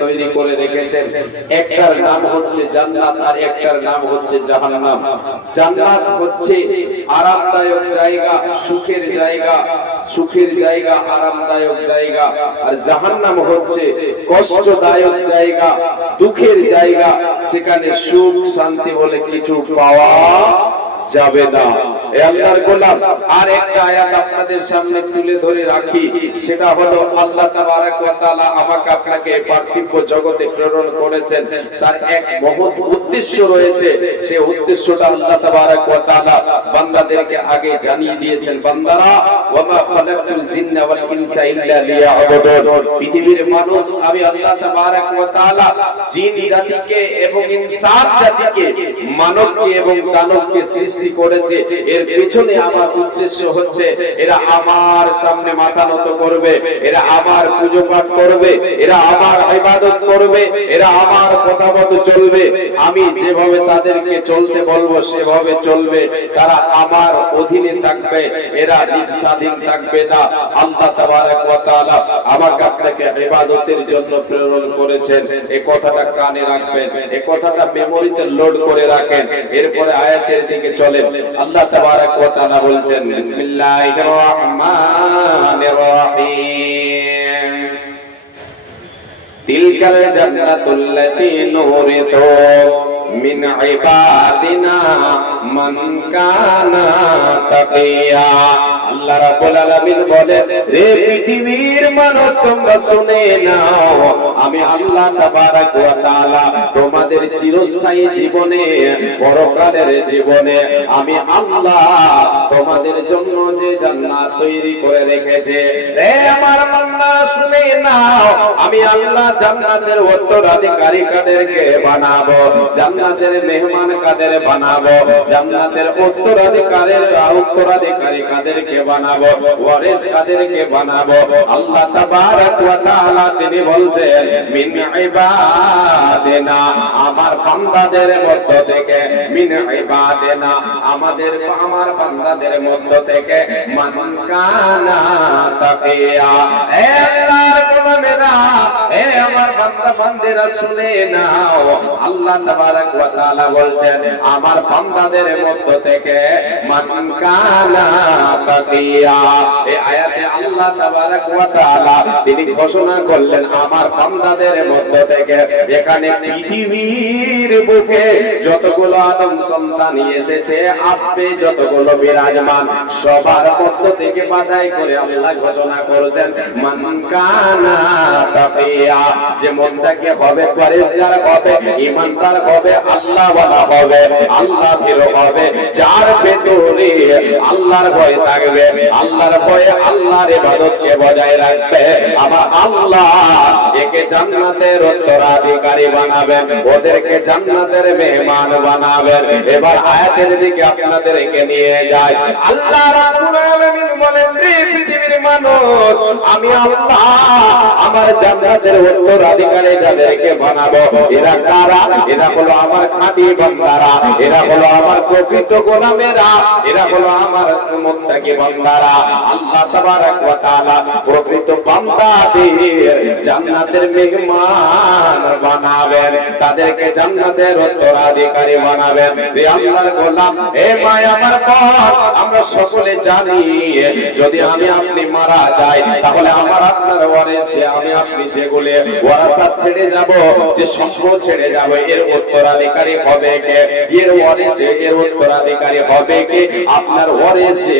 তৈরি করে রেখেছেন। একটার নাম হচ্ছে জান্নাত আর একটার নাম হচ্ছে জাহান্নাম। জান্নাত হচ্ছে আরামদায়ক জায়গা, সুখের জায়গা সুখের জায়গা, আরামদায়ক জায়গা। আর জাহান্নাম হচ্ছে কষ্টদায়ক জায়গা, দুঃখের জায়গা। সেখানে সুখ, শান্তি বলে কিছু পাওয়া যাবে না। বান্দাদেরকে আগে জানিয়ে দিয়েছেন, বান্দারা পৃথিবীর মানুষ, আমি আল্লাহ জাতিকে এবং মানবকে এবং দানবকে সৃষ্টি করেছে। এর পেছনে আমার উদ্দেশ্য হচ্ছে, এরা আমার সামনে মাথা নত করবে, এরা আমার পুজো পাঠ করবে, এরা আমার ইবাদত করবে, এরা আমার কথা মতো চলবে। আমি যেভাবে তাদেরকে চলতে বলব, সেভাবে চলবে। তারা আমার অধীনে থাকবে, এরা নিজ স্বাধীন থাকবে না। আল্লাহ তাবারক ওয়া তাআলা আমাকে আপনাকে ইবাদতের জন্য প্রেরণ করেছেন। এই কথাটা কানে রাখবেন এই কথাটা মেমোরিতে লোড করে রাখেন। এরপরে আয়াতের দিকে চলেন। আল্লাহ তাবারক ওয়া তাআলা বলছেন বিসমিল্লাহির রহমানির রহিম। তিলকাল জান্নাতুল্লাতী নূরিতু। মিন ইবাদিনা মান কানা তাকিয়া। আল্লাহ রাব্বুল আলামিন বলেন রে পৃথিবীর মানুষ, তোমরা শুনে নাও, আমি আল্লাহ তাবারক ওয়া তাআলা তোমাদের চিরস্থায়ী জীবনে, পরকালের জীবনে, আমি আল্লাহ তোমাদের জন্য যে জান্নাত তৈরি করে রেখেছে। রে আমার নাও, আমি আল্লাহ জান্নাতের উত্তরাধিকারী কাদেরকে বানাবো, জান্নাতের মেহমান কাদের বানাবো, জান্নাতের উত্তরাধিকারের উত্তরাধিকারী কাদেরকে বানাবো, ওয়ারিস কাদেরকে বানাবো। আল্লাহ তাবারক ওয়া তাআলা তিনি বলছেন, মিন ইবাদিনা, আমার বান্দাদের মধ্য থেকে, মিন ইবাদিনা, আমাদের আমার বান্দাদের মধ্য থেকে, মান কানা তাকিয়া, এ আমার বান্দা বান্দিরা শুনে নাও। আল্লাহ ওয়া তাআলা বলছেন, আমার বান্দাদের মধ্য থেকে, মান কানা তাকিয়া এই আয়াতে আল্লাহ ওয়া তাআলা তিনি ঘোষণা করলেন, আমার বান্দাদের মধ্য থেকে, এখানে পৃথিবীর বুকে যতগুলো আদম সন্তান এসেছে, আসবে যতগুলো বিরাজমান, সবার মধ্য থেকে বাছাই করে আল্লাহ ঘোষণা করেছেন, মান কানা তাকিয়া যে হবে হবে ইমানদার হবে আল্লাহ ওয়ালা হবে, আল্লাহ হবে, যার ভেতরে আল্লাহর ভয় থাকবে, আল্লাহর ভয়ে আল্লাহর ইবাদতকে বজায় রাখবে আমার আল্লাহ একে জান্নাতের উত্তরাধিকারী বানাবেন, ওদেরকে জান্নাতের মেহমান বানাবেন। এবার আয়াতের দিকে আপনাদেরকে নিয়ে যায় আল্লাহ রাব্বুল আলামিন বলেন পৃথিবীর মানুষ, আমি আল্লাহ আমার জান্নাতের উত্তরাধিকারী যাদেরকে বানাবো, এরা কারা? এরা হলো আমার খাঁটি বান্দারা, এরা হলো আমার প্রকৃত গোলামেরা, এরা হলো আমার মুত্তাকি বান্দারা। আল্লাহ তাবারক ওয়া তাআলা প্রকৃত বান্দাদের জান্নাতের মেহমান বানাবেন, তাদেরকে জান্নাতের উত্তরাধিকারী বানাবেন। রে আল্লাহর গোলাম এ মাই আমার পর আমরা সকলে জানি, যদি আমি আপনি মারা যাই, তাহলে আমার আপনার ওয়ারিসে আমি আপনি যেগুলো ওয়ারাসাত ছেড়ে যাব, যে সম্পদ ছেড়ে যাব, এর উত্তরাধিকারী হবে কে? এর ওয়ারিসে এর উত্তরাধিকারী হবে কে? আপনার ওয়ারিসে